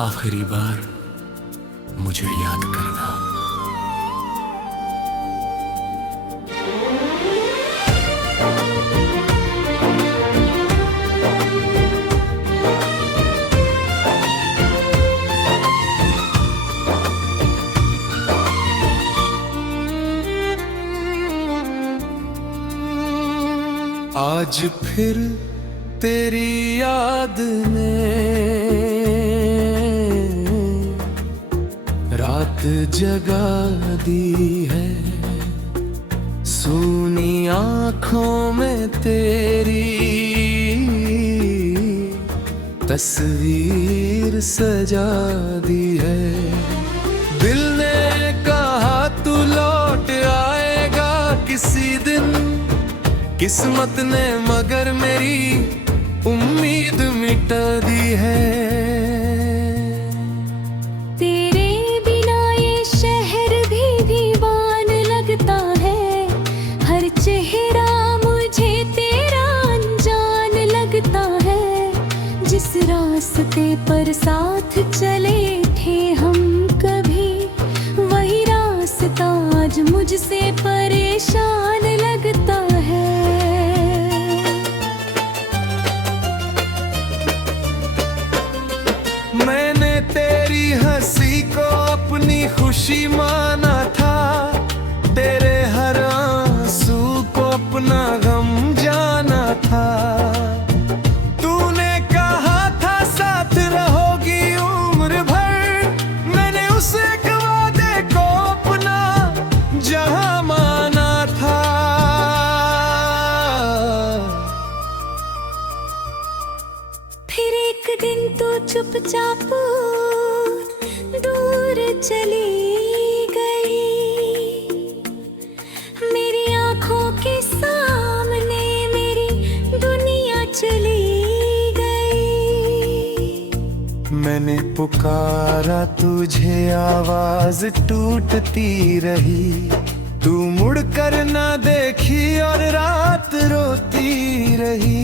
आखिरी बार मुझे याद करना। आज फिर तेरी याद ने रात जगा दी है, सूनी आंखों में तेरी तस्वीर सजा दी है। दिल ने कहा तू लौट आएगा किसी दिन, किस्मत ने मगर मेरी उम्मीद मिटा दी है। तेरे बिना ये शहर भी दीवान लगता है, हर चेहरा मुझे तेरा अनजान लगता है। जिस रास्ते पर साथ चले थे हम कभी, वही रास्ता आज मुझसे परेशान लगता है। मैंने तेरी हंसी को अपनी खुशी माना था, तेरे हर आंसू को अपना गम जाना था। तूने कहा था साथ रहोगी उम्र भर, मैंने उस एक वादे को अपना जहां माना था। फिर एक दिन तू चुपचाप दूर चली गई, मेरी आंखों के सामने मेरी दुनिया चली गई। मैंने पुकारा तुझे, आवाज टूटती रही, तू मुड़ कर ना देखी और रात रोती रही।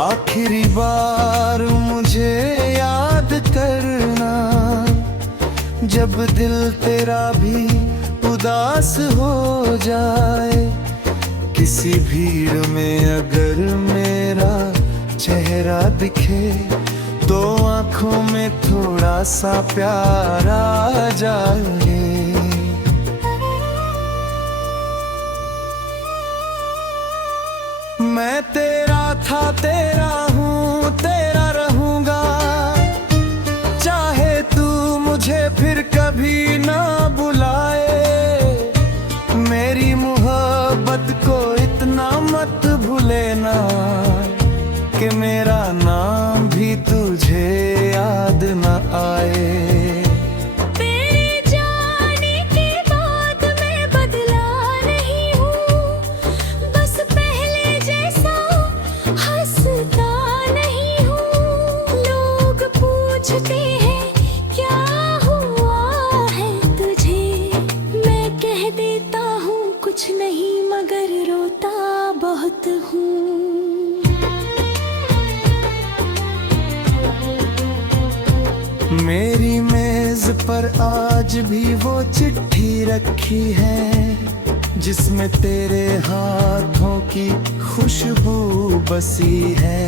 आखिरी बार मुझे याद करना, जब दिल तेरा भी उदास हो जाए। किसी भीड़ में अगर मेरा चेहरा दिखे, तो आंखों में थोड़ा सा प्यार आ जाए। मैं तेरा था, तेरा हूँ, तेरा रहूंगा, चाहे तू मुझे फिर कभी ना बुलाए। मेरी मोहब्बत को इतना मत भूलेना कि मेरा नाम भी तुझे याद ना आए। पूछते हैं क्या हुआ है तुझे, मैं कह देता हूँ कुछ नहीं मगर रोता बहुत हूँ। मेरी मेज पर आज भी वो चिट्ठी रखी है, जिसमें तेरे हाथों की खुशबू बसी है।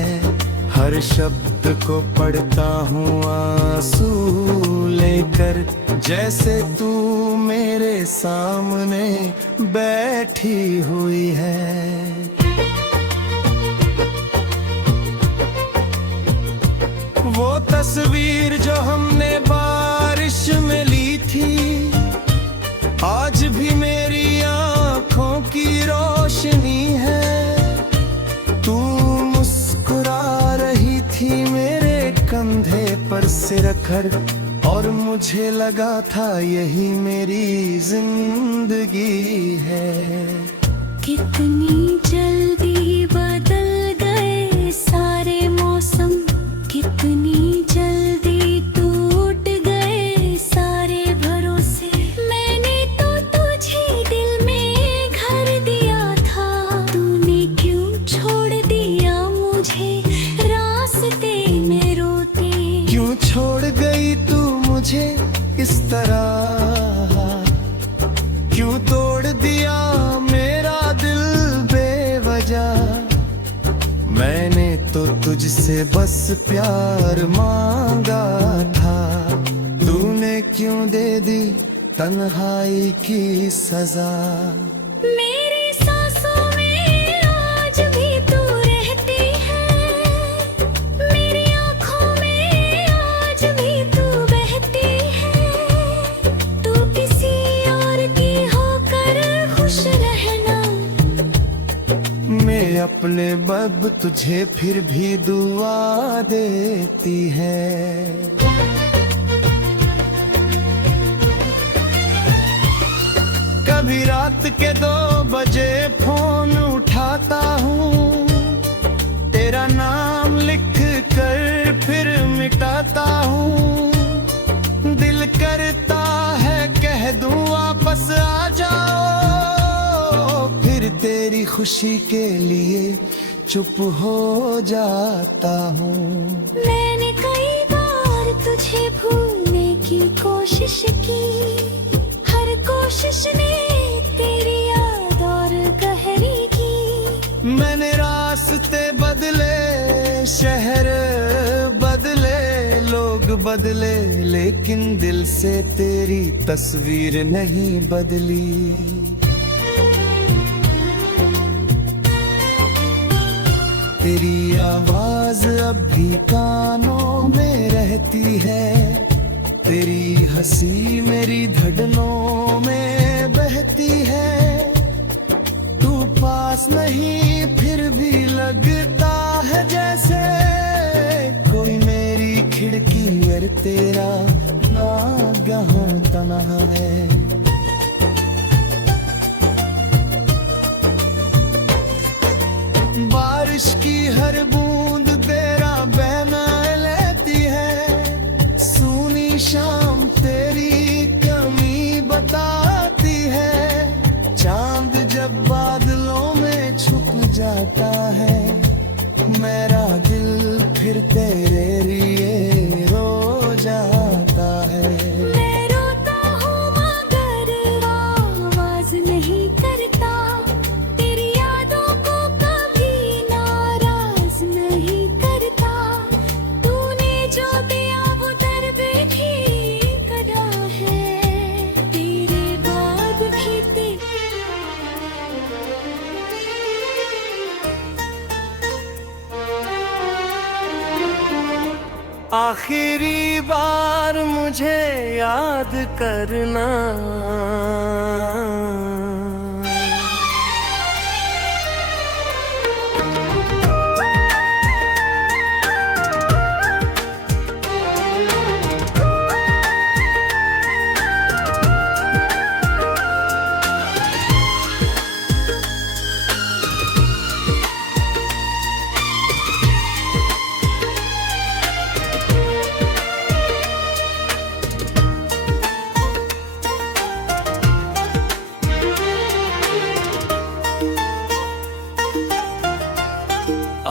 हर शब्द को पढ़ता हूँ आंसू लेकर, जैसे तू मेरे सामने बैठी हुई है। वो तस्वीर जो हमने बारिश में ली थी, आज भी मेरी आंखों की रोशनी है। तू मुस्कुरा रही थी मेरे कंधे पर सिर रखकर, और मुझे लगा था यही मेरी जिंदगी है। कितनी जल्दी बदल गए सारे मौसम, कितनी जल्दी टूट गए सारे भरोसे। मैंने तो तुझे दिल में घर दिया था, तूने क्यों छोड़ दिया क्यों तोड़ दिया मेरा दिल बेवजह। मैंने तो तुझसे बस प्यार मांगा था, तूने क्यों दे दी तन्हाई की सजा। मेरी सांसों में आज भी तू रहती है, मेरी आँखों में आज भी तू बहती है। तू किसी और की होकर खुश रहना। मैं अपने बब तुझे फिर भी दुआ देती है। कभी रात के 2 बजे फोन उठाता हूँ, तेरा नाम लिख कर फिर मिटाता हूँ। दिल करता है कह दूँ वापस आ जाओ, फिर तेरी खुशी के लिए चुप हो जाता हूँ। मैंने कई बार तुझे भूलने की कोशिश की, हर कोशिश ने तेरी याद और गहरी की। मैंने रास्ते बदले, शहर बदले, लोग बदले, लेकिन दिल से तेरी तस्वीर नहीं बदली। तेरी आवाज अब भी कानों में रहती है, तेरी हंसी मेरी धड़नों में बहती है। तू पास नहीं फिर भी लगता है जैसे कोई मेरी खिड़की पर तेरा नागहां तन्हा है। बारिश की हर बूंद तेरा बहना लेती है, सूनी शाम तेरी कमी बताती है। चांद जब बादलों में छुप जाता है, मेरा दिल फिर तेरे लिए रो जाता है। मैं रोता हूँ मगर आवाज नहीं करता, तेरी यादों को कभी नाराज नहीं करता। तूने जो दिया वो दर पे ठीक करा है, तेरे बाद भी आखिरी बार मुझे याद करना।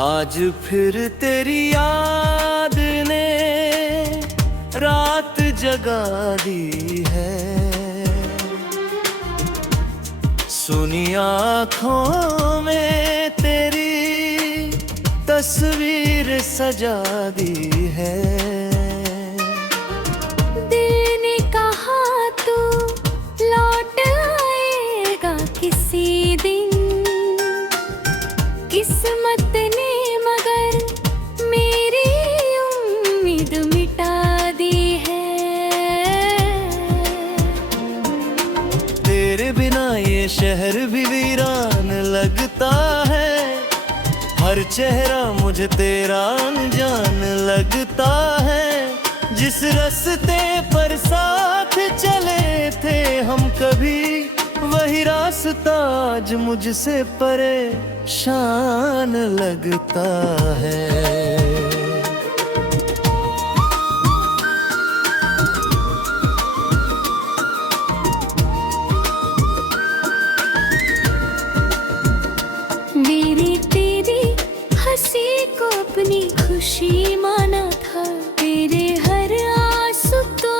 आज फिर तेरी याद ने रात जगा दी है, सुनी आँखों में तेरी तस्वीर सजा दी है। दिल ने कहा तू लौट आएगा किसी दिन, किस्मत ने मगर मेरी उम्मीद मिटा दी है। तेरे बिना ये शहर भी वीरान लगता है, हर चेहरा मुझे तेरा अनजान लगता है। जिस रास्ते पर साथ चले थे हम कभी, वही रास्ता आज मुझसे परेशान लगता है। मेरी तेरी हंसी को अपनी खुशी माना था, तेरे हर आंसू तो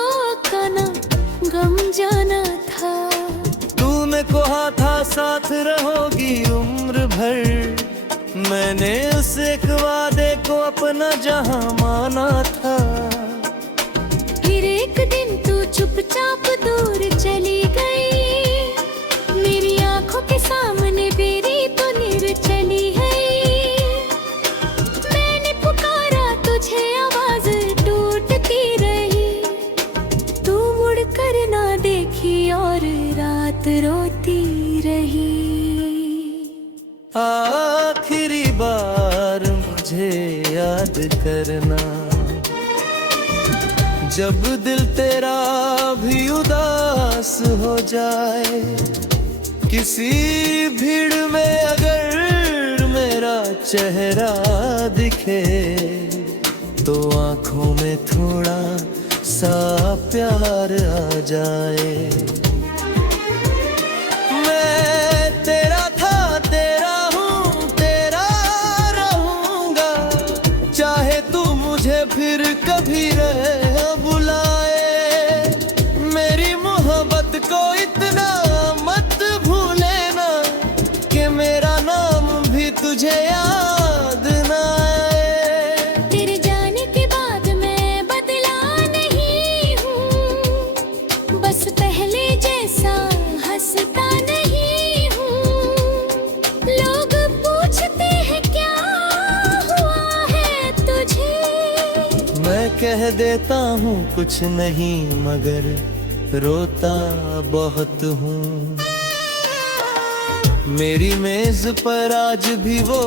का ना गम जाना था। तू साथ रहोगी उम्र भर। मैंने उस एक वादे को अपना जहां माना था। फिर एक दिन तू चुपचाप दूर चली गई, मेरी आंखों के सामने मेरी तो नीर चली गई। मैंने पुकारा तुझे, आवाज टूटती रही, तू मुड़ कर ना देखी और रात रोती रही। आखिरी बार मुझे याद करना, जब दिल तेरा भी उदास हो जाए। किसी भीड़ में अगर मेरा चेहरा दिखे, तो आंखों में थोड़ा सा प्यार आ जाए। मैं तेरा था, तेरा हूँ, तेरा रहूंगा, चाहे तू मुझे फिर कभी रह बुलाए। मेरी मोहब्बत को इतना मत भूले ना, कि मेरा नाम भी तुझे याद ना आए। तेरे जाने के बाद मैं बदला नहीं हूँ, बस पहले जैसा हंसता नहीं हूँ। लोग पूछते हैं क्या हुआ है तुझे, मैं कह देता हूँ कुछ नहीं, मगर रोता बहुत हूँ। मेरी मेज पर आज भी वो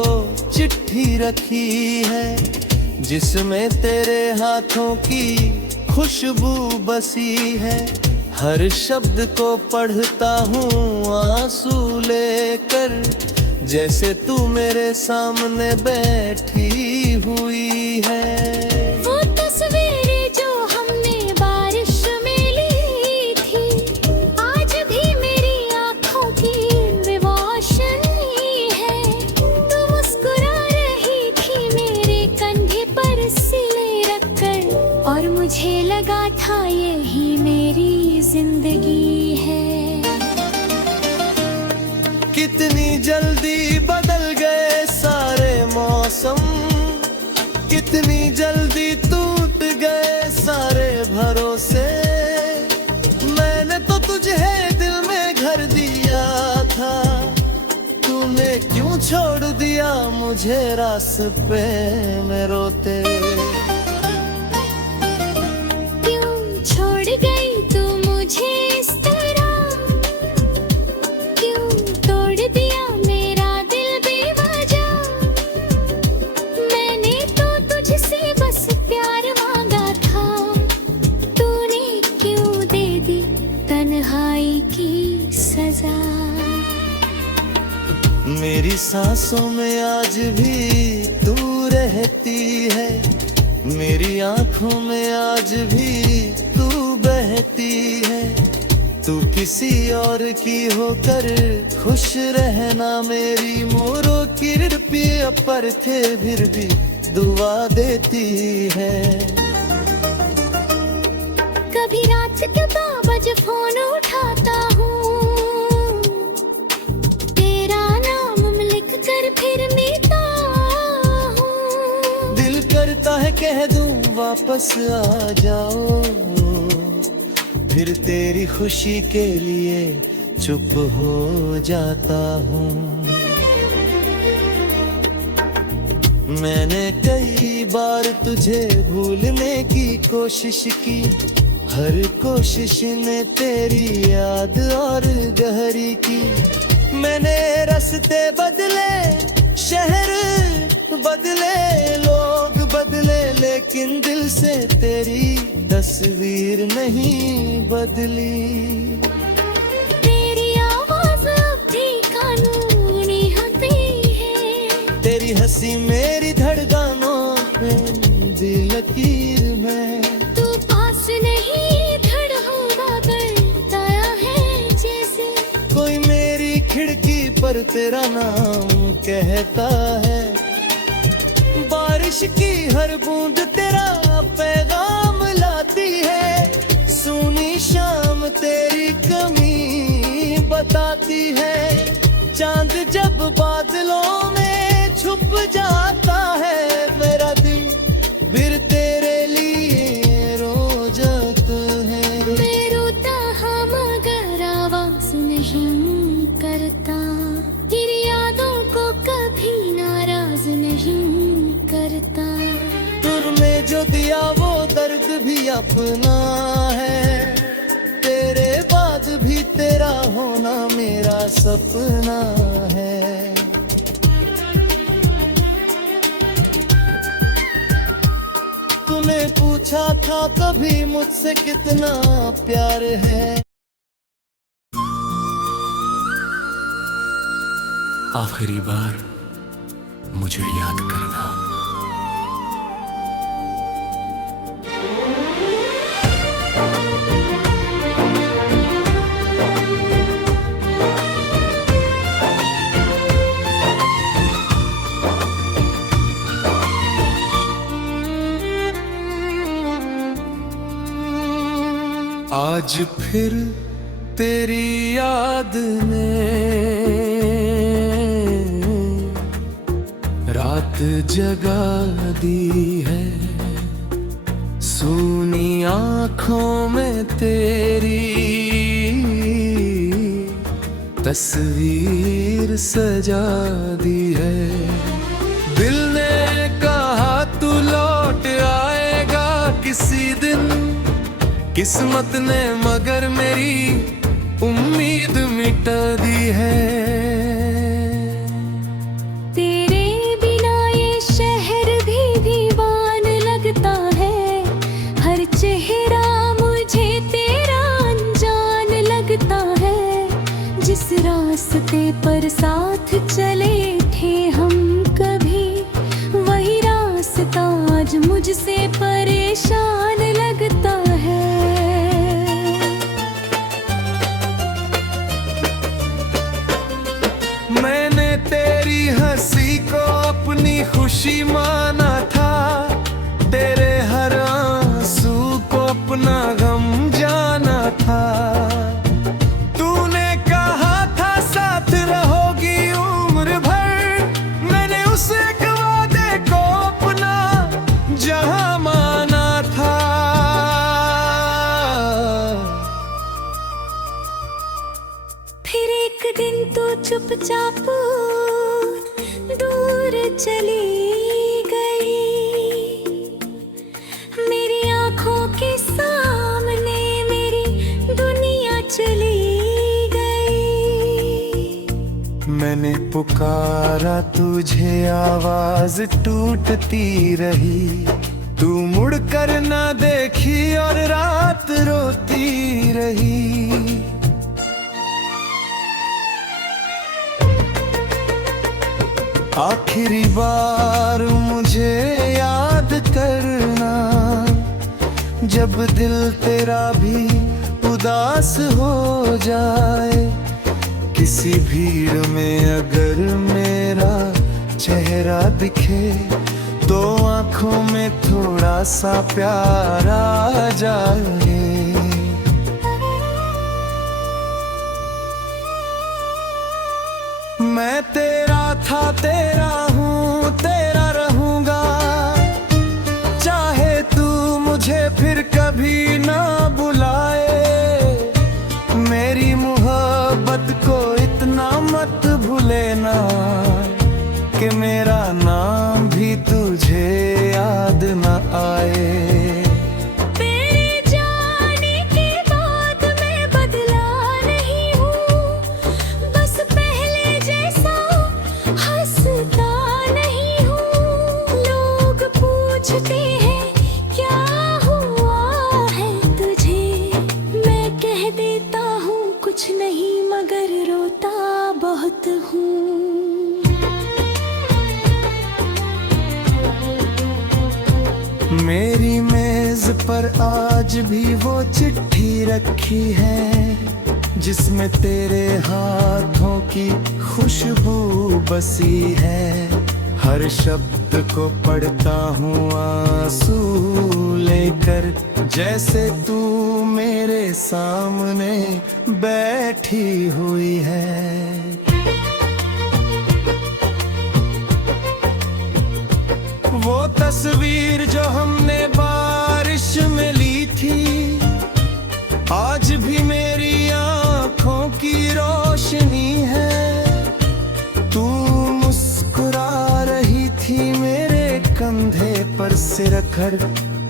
चिट्ठी रखी है, जिसमें तेरे हाथों की खुशबू बसी है। हर शब्द को पढ़ता हूँ आंसू लेकर, जैसे तू मेरे सामने बैठी हुई है। वो तस्वीरें जो हमने बारिश में ली थी, आज भी मेरी आंखों की रोशनी है। तू मुस्कुरा रही थी मेरे कंधे पर सिले रखकर, और मुझे लगा था यही मेरी जिंदगी है। कितनी जल्दी बदल गए सारे मौसम, कितनी जल्दी टूट गए सारे भरोसे। मैंने तो तुझे दिल में घर दिया था, तूने क्यों छोड़ दिया मुझे रास्ते में रोते। क्यों छोड़ गई तू मुझे इस तरह, क्यों तोड़ दिया मेरा दिल बेवजह। मैंने तो तुझसे बस प्यार मांगा था, तूने क्यों दे दी तन्हाई की सजा। मेरी सांसों में आज भी तू रहती है, मेरी आंखों में आज भी तू बहती है। तू किसी और की होकर खुश रहना, मेरी मोरो कृपया पर थे फिर भी दुआ देती है। कभी रात के 2 बजे फोन उठाता हूँ, तेरा नाम लिख कर फिर मीता हूँ। दिल करता है कह दूं वापस आ जाओ, फिर तेरी खुशी के लिए चुप हो जाता हूँ। मैंने कई बार तुझे भूलने की कोशिश की, हर कोशिश ने तेरी याद और गहरी की। मैंने रास्ते बदले, शहर बदले, लोग बदले, लेकिन दिल से तेरी तस्वीर नहीं बदली। तेरी आवाज अब भी कानूनी होती है, तेरी हंसी मेरी धड़कनों पे दी लकीर में। तू पास नहीं खड़ा होगा बताया है जैसे, कोई मेरी खिड़की पर तेरा नाम कहता है। बारिश की हर बूंद तेरा पैगाम लाती है, सुनी शाम तेरी कमी बताती है। चांद जब बादलों में छुप जाता है, मेरा दिल फिर तेरे लिए रो जाता है। मैं रोता हाँ मगर आवाज नहीं करता, फिर यादों को कभी नाराज नहीं करता। तुमने जो दिया वो दर्द भी अपना है, तेरे बाद भी तेरा होना मेरा सपना है। तूने पूछा था कभी मुझसे कितना प्यार है। आखिरी बार मुझे याद करना। आज फिर तेरी याद ने रात जगा दी है। सूनी आँखों में तेरी तस्वीर सजा दी है। दिल ने कहा तू लौट आएगा किसी दिन, किस्मत ने मगर मेरी उम्मीद मिटा दी है। तेरे बिना ये शहर भी दीवान लगता है, हर चेहरा मुझे तेरा अनजान लगता है। जिस रास्ते पर साथ चले थे हम कभी, वही रास्ता आज मुझसे परेशान लगता है। मैंने तेरी हंसी को अपनी खुशी माना था, तेरे हर आंसू को अपना गम जाना था। तूने कहा था साथ रहोगी उम्र भर, मैंने उस एक वादे को अपना जहां माना था। फिर एक दिन तो चुपचाप दूर चली गई, मेरी आंखों के सामने मेरी दुनिया चली गई। मैंने पुकारा तुझे आवाज टूटती रही, तू मुड़ कर ना देखी और रात रोती रही। आखिरी बार मुझे याद करना, जब दिल तेरा भी उदास हो जाए। किसी भीड़ में अगर मेरा चेहरा दिखे, तो आंखों में थोड़ा सा प्यार आ जाए। मैं तेरा था, तेरा हूँ, तेरा रहूंगा, चाहे तू मुझे फिर कभी ना बुलाए। मेरी मोहब्बत को इतना मत भूलेना कि मेरा नाम भी तुझे याद न आए। पूछते हैं क्या हुआ है तुझे, मैं कह देता हूँ कुछ नहीं मगर रोता बहुत हूँ। मेरी मेज पर आज भी वो चिट्ठी रखी है, जिसमें तेरे हाथों की खुशबू बसी है। हर शब्द को पढ़ता हूँ आंसू लेकर, जैसे तू मेरे सामने बैठी हुई है। वो तस्वीर जो हमने बारिश में ली थी, आज भी मेरी आंखों की रोशनी है। तू मुस्कुरा रही थी मेरे कंधे पर सिर रखकर,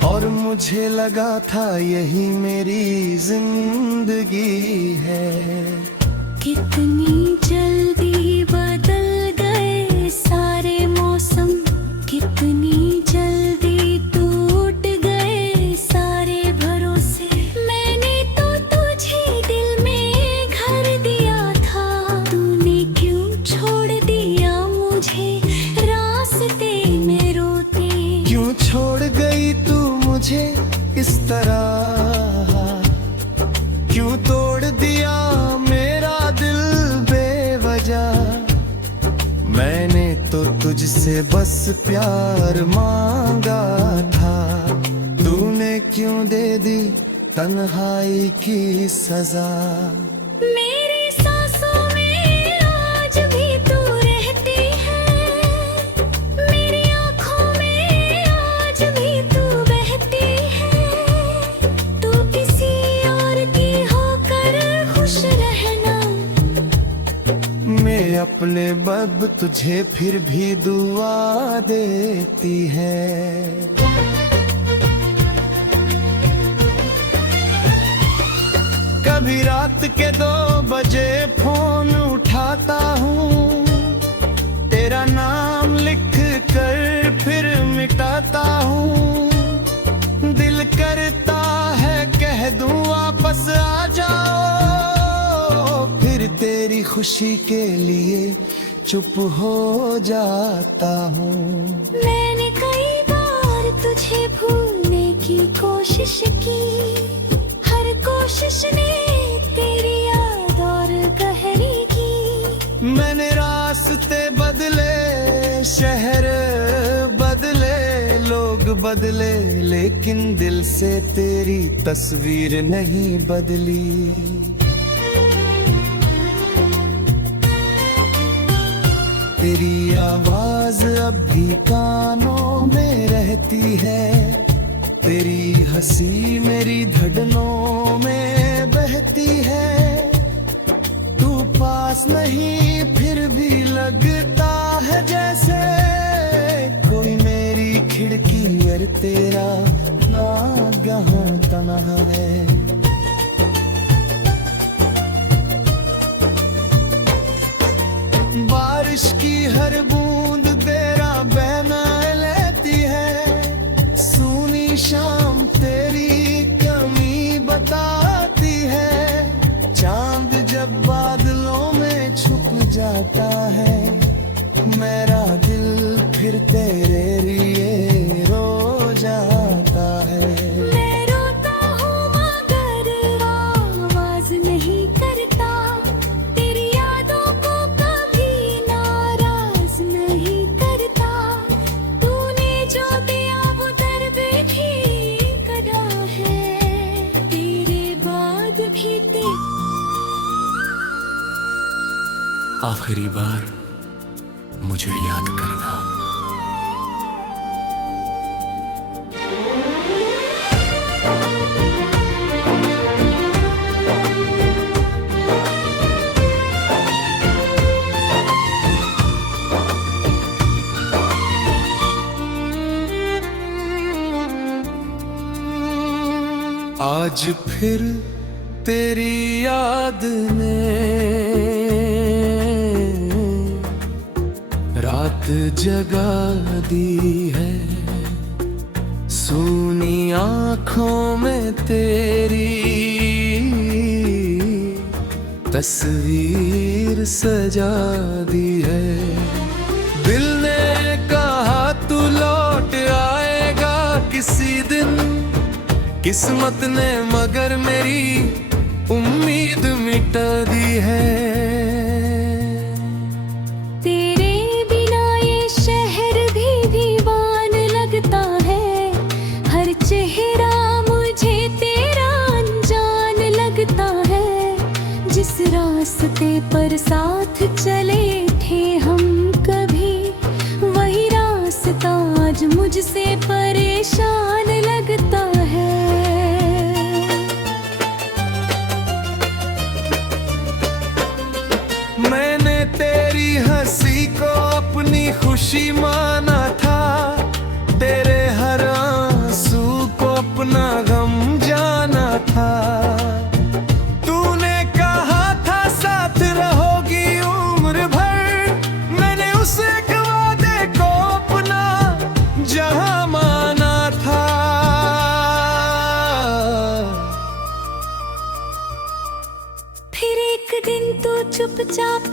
और मुझे लगा था यही मेरी जिंदगी है। कितनी जल्दी बदल गए सारे मौसम, कितनी जल्दी टूट गए सारे भरोसे। मैंने तो तुझे दिल में घर दिया था, तूने क्यों छोड़ दिया मुझे रास्ते में रोते। क्यों छोड़ गई तू मुझे इस तरह, क्यों तोड़ दिया मेरा दिल बेवजह। मैंने तो तुझसे बस प्यार मांगा था, तूने क्यों दे दी तन्हाई की सजा। मेरी सांसों में आज भी तू रहती है, मेरी आँखों में आज भी तू बहती है। तू किसी और की होकर खुश रहना, मैं अपने बब तुझे फिर भी दुआ देती है। कभी रात के 2 बजे फोन उठाता हूँ, तेरा नाम लिख कर फिर मिटाता हूँ। दिल करता है कह दूँ वापस आ जाओ, फिर तेरी खुशी के लिए चुप हो जाता हूँ। मैंने कई बार तुझे भूलने की कोशिश की, हर कोशिश ने तेरी याद और गहरी की। मैंने रास्ते बदले, शहर बदले, लोग बदले, लेकिन दिल से तेरी तस्वीर नहीं बदली। तेरी आवाज अब भी कानों में रहती है, तेरी हंसी मेरी धड़नों में बहती है। तू पास नहीं फिर भी लगता है जैसे कोई मेरी खिड़की पर तेरा नागहां तन्हा है। बारिश की हर बूंद तेरा बहना लेती है, सूनी शाम तेरी कमी बताती है। चांद जब बादलों में छुप जाता है, मेरा दिल फिर तेरे लिए रो जाता है। मैं रोता हूँ मगर आवाज नहीं करता, तेरी यादों को कभी नाराज नहीं करता। तूने जो दिया वो दर्द भी कदा है, तेरे बाद भी आखिरी बार मुझे याद करना। आज फिर तेरी याद ने रात जगा दी है, सूनी आँखों में तेरी तस्वीर सजा दी है। दिल ने कहा तू लौट आएगा किसी दिन, किस्मत ने मगर मेरी उम्मीद मिटा दी है। तेरे बिना ये शहर भी दीवान लगता है, हर चेहरा मुझे तेरा अनजान पर साथ चले थे हम कभी, वही रास्ता आज मुझसे परेशान लगता है। मैंने तेरी हंसी को अपनी खुशी माना था, तेरे हर आंसू को अपना गम जाना था। तूने कहा था साथ रहोगी उम्र भर, मैंने उस एक वादे को अपना जहां माना था। फिर एक दिन तो चुपचाप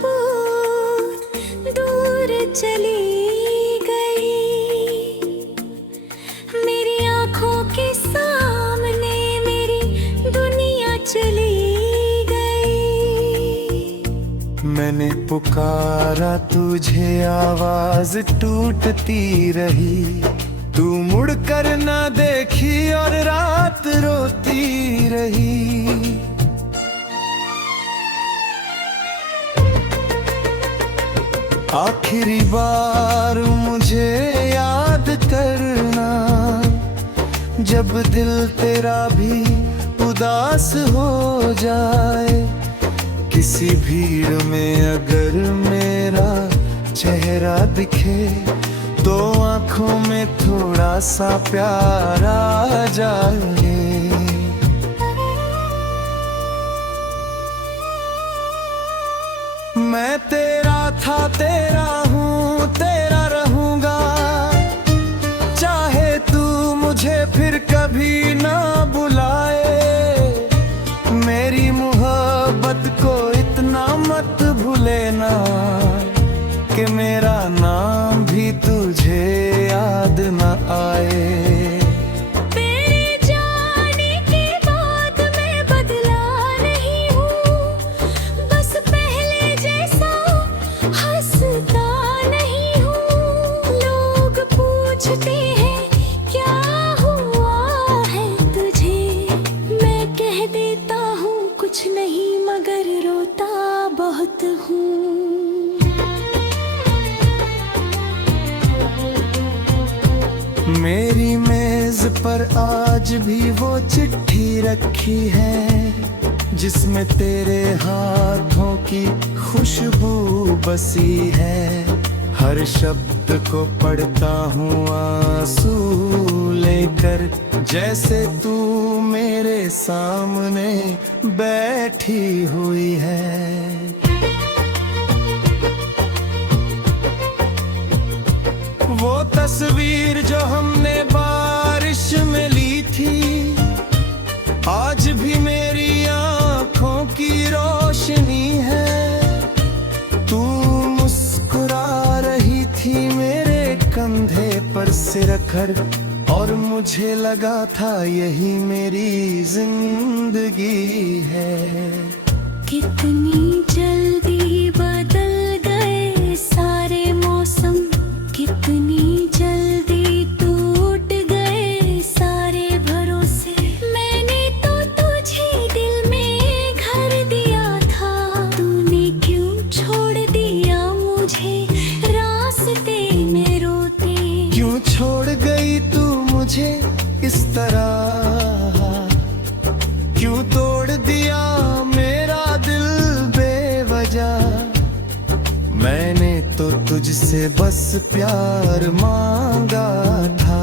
दूर चली गई, मेरी आंखों के सामने मेरी दुनिया चली गई। मैंने पुकारा तुझे, आवाज टूटती रही, तू मुड़ कर ना देखी और रात रोती रही। आखिरी बार मुझे याद करना, जब दिल तेरा भी उदास हो जाए। किसी भीड़ में अगर मेरा चेहरा दिखे, तो आंखों में थोड़ा सा प्यार आ जाए। मैं तेरा था, तेरा हूँ, तेरा रहूंगा, चाहे तू मुझे फिर कभी ना बुलाए। मेरी मोहब्बत को इतना मत भूलेना कि मेरा नाम भी तुझे याद न आए। पूछते हैं क्या हुआ है तुझे, मैं कह देता हूँ कुछ नहीं मगर रोता बहुत हूँ। मेरी मेज पर आज भी वो चिट्ठी रखी है, जिसमें तेरे हाथों की खुशबू बसी है। हर शब्द को पढ़ता हूँ आंसू लेकर, जैसे तू मेरे सामने बैठी हुई है। वो तस्वीर जो हमने बारिश में ली थी, आज भी मेरी आंखों की रोशनी है। तू मुस्कुरा रही थी मेरे कंधे पर सिर रखकर, और मुझे लगा था यही मेरी जिंदगी है। कितनी जल्दी बदल गए सारे मौसम, कितनी जल्दी टूट गए सारे भरोसे। मैंने तो तुझे दिल में घर दिया था, तूने क्यों छोड़ दिया मुझे रास्ते में रोते। क्यों छोड़ गई तू मुझे इस तरह, क्यों तोड़ दिया मेरा दिल बेवजह। मैंने तो तुझसे बस प्यार मांगा था,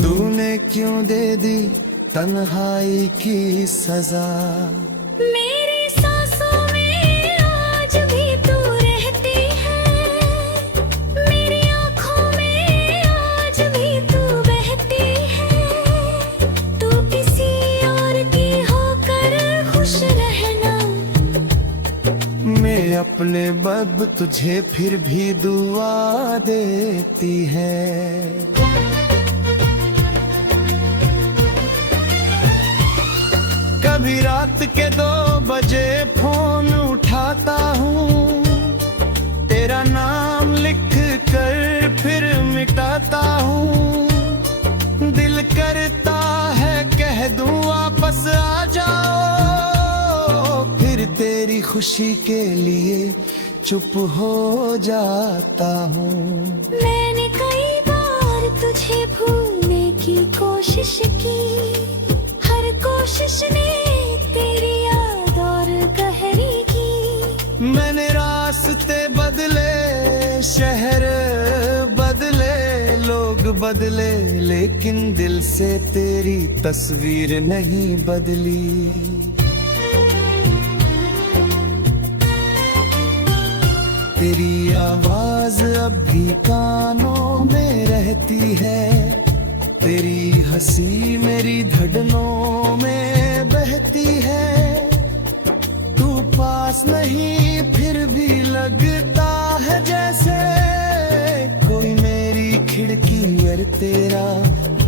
तूने क्यों दे दी तन्हाई की सजा। मेरी सांसों में आज भी तू रहती है, मेरी आँखों में आज भी तू बहती है। तू किसी और की होकर खुश रहना, मैं अपने बब तुझे फिर भी दुआ देती है। कभी रात के 2 बजे फोन उठाता हूँ, तेरा नाम लिख कर फिर मिटाता हूँ। दिल करता है कह दूँ वापस आ जाओ, फिर तेरी खुशी के लिए चुप हो जाता हूँ। मैंने कई बार तुझे भूलने की कोशिश की, हर कोशिश ने तेरी याद और गहरी की। मैंने रास्ते बदले, शहर बदले, लोग बदले, लेकिन दिल से तेरी तस्वीर नहीं बदली। तेरी आवाज अब भी कानों में रहती है, तेरी हंसी मेरी धड़नों में बहती है। तू पास नहीं फिर भी लगता है जैसे कोई मेरी खिड़की पर तेरा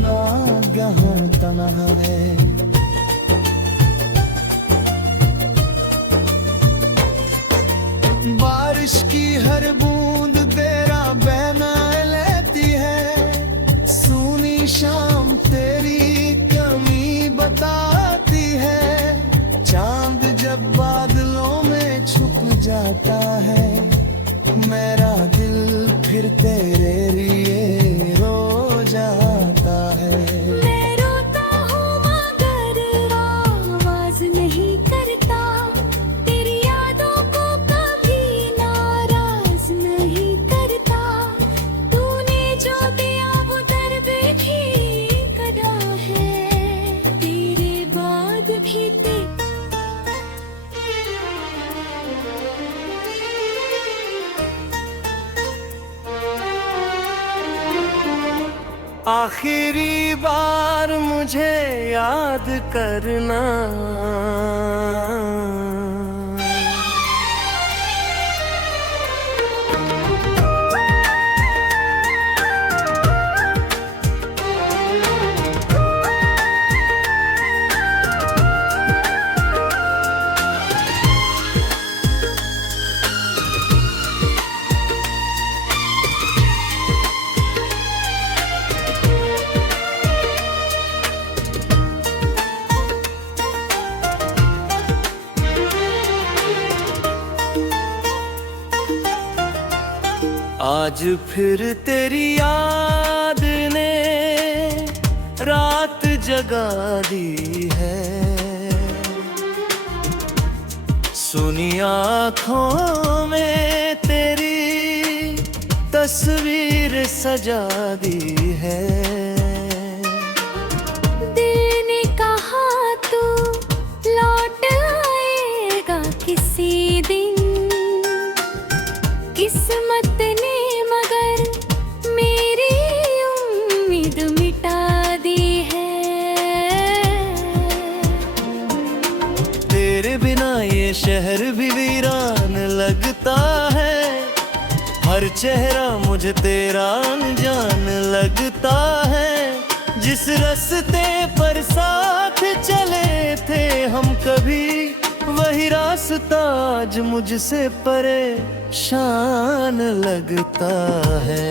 नागहां तन्हा है। बारिश की हर बूंद तेरा बहना लेती है, सूनी शाम तेरी कमी बताती है। चांद जब बादलों में छुप जाता है, मेरा दिल फिर तेरे लिए रो जाता है। मैं रोता हूँ मगर आवाज नहीं करता, तेरी यादों को कभी नाराज नहीं करता। तूने जो दिया वो दर पे भी कदा है, तेरे बाद भी आखिरी बार मुझे याद करना। आज फिर तेरी याद ने रात जगा दी है, सुनी आँखों में तेरी तस्वीर सजा दी है। दिल ने कहा तू लौट आएगा किसी दिन, किस्मत ने मगर मेरी उम्मीद मिटा दी है। तेरे बिना ये शहर भी वीरान लगता है, हर चेहरा मुझे तेरा अनजान लगता है। जिस रास्ते पर साथ चले थे हम कभी, वही रास्ता आज मुझसे परेशान लगता है।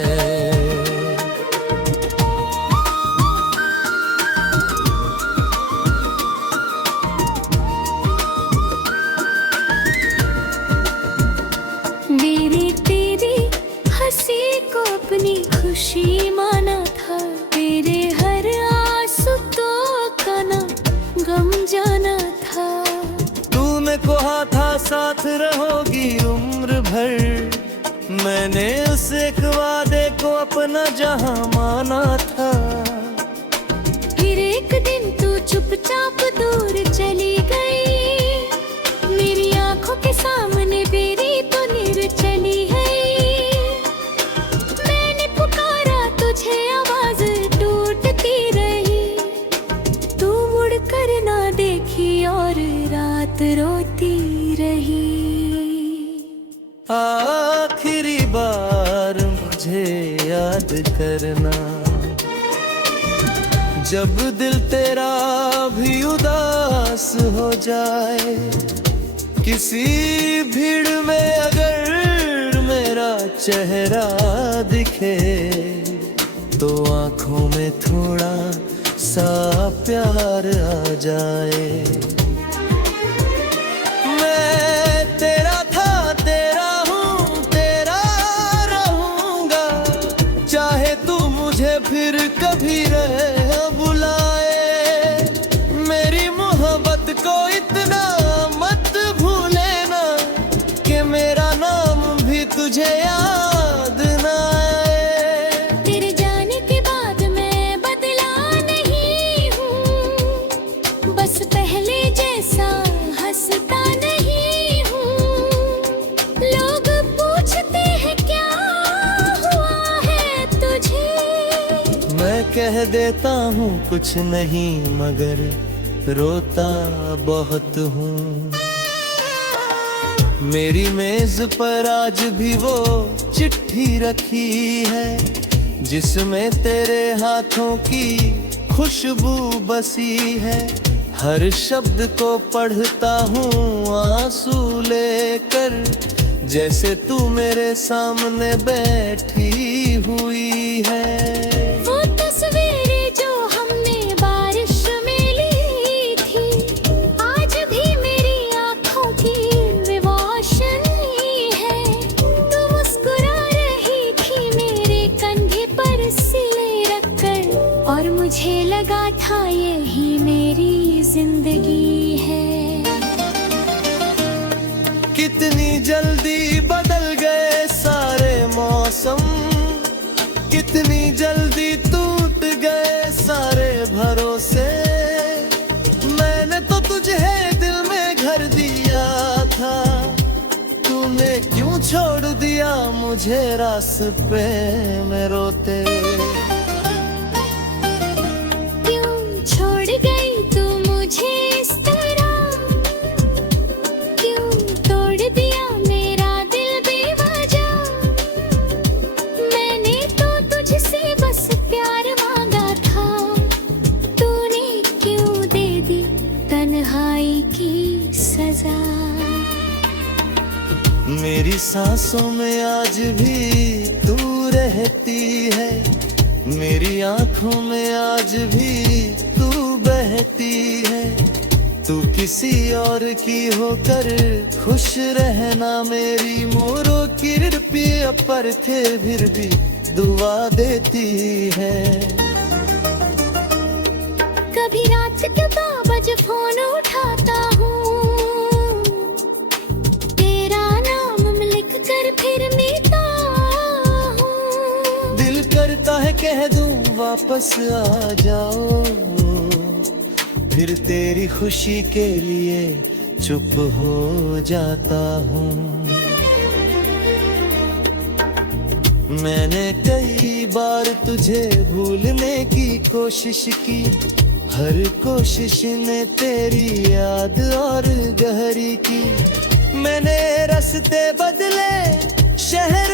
मेरी तेरी हंसी को अपनी खुशी माना था, तेरे हर आंसू तो कना गम जाना था। तूने कहा था साथ रहोगी उम्र भर, मैंने उस एक वादे को अपना जहां माना था। फिर एक दिन तू चुपचाप दूर चली गई, मेरी आंखों के सामने मेरी तो नीर चली गई। मैंने पुकारा तुझे आवाज टूटती रही, तू मुड़ कर ना देखी और रात रोती रही। आखिरी बार मुझे याद करना, जब दिल तेरा भी उदास हो जाए। किसी भीड़ में अगर मेरा चेहरा दिखे, तो आंखों में थोड़ा सा प्यार आ जाए। मैं तुझे याद न आए। तेरे जाने के बाद मैं बदला नहीं हूँ, बस पहले जैसा हंसता नहीं हूँ। लोग पूछते हैं क्या हुआ है तुझे, मैं कह देता हूँ कुछ नहीं मगर रोता बहुत हूँ। मेरी मेज पर आज भी वो चिट्ठी रखी है जिसमें तेरे हाथों की खुशबू बसी है। हर शब्द को पढ़ता हूँ आंसू लेकर, जैसे तू मेरे सामने बैठी हुई है। वो तस्वीरें जो हमने बारिश में ली थी, आज भी मेरी आंखों की रोशनी है। तू मुस्कुरा रही थी मेरे कंधे पर सिले रखकर, और मुझे लगा था यही मेरी जिंदगी है। कितनी जल्दी बदल गए सारे मौसम, कितनी जल्दी टूट गए सारे भरोसे। मैंने तो तुझे दिल में घर दिया था, तूने क्यों छोड़ दिया मुझे रास्ते में रोते। क्यों छोड़ गई तू मुझे इस तरह, क्यों तोड़ दिया मेरा दिल बेवजह। मैंने तो तुझसे बस प्यार मांगा था, तूने क्यों दे दी तन्हाई की सजा। मेरी सांसों में आज भी तू रहती है, मेरी आंखों में आज भी तू बहती है। तू किसी और की होकर खुश रहना मेरी मोरो कृपया पर थे फिर भी दुआ देती है। कभी रात के 2 बजे फोन उठाता हूँ, तेरा नाम लिख कर फिर मीता हूँ। दिल करता है कह दूं वापस आ जाओ, फिर तेरी खुशी के लिए चुप हो जाता हूँ। मैंने कई बार तुझे भूलने की कोशिश की, हर कोशिश ने तेरी याद और गहरी की। मैंने रास्ते बदले, शहर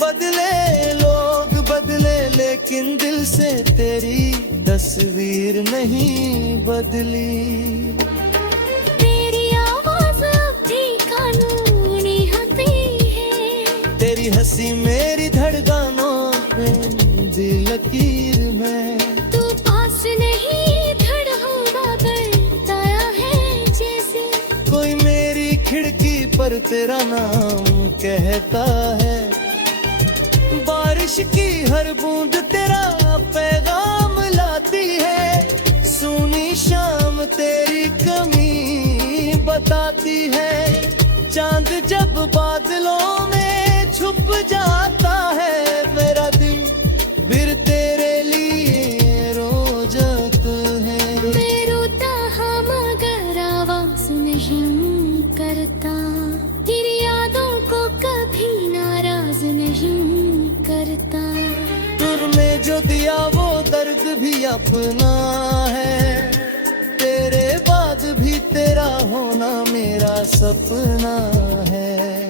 बदले, लोग बदले, लेकिन दिल से तेरी तस्वीर नहीं बदली। तेरी आवाज अब भी कानूनी होती है, तेरी हंसी मेरी धड़कनों पे दी लकीर में। तू पास नहीं खड़ा हुआ बताया है जैसे कोई मेरी खिड़की पर तेरा नाम कहता है। बारिश की हर बूंद तेरा पैगाम लाती है, सूनी शाम तेरी कमी बताती है। चांद जब बादलों में छुप जाता है, मेरा दिल फिर तेरे लिए रो जाता है। मैं रोता हाँ मगर आवाज नहीं करता, तेरी यादों को कभी नाराज नहीं करता। तुमने जो दिया वो दर्द भी अपना है, तेरे बाद भी तेरा होना मेरा सपना है।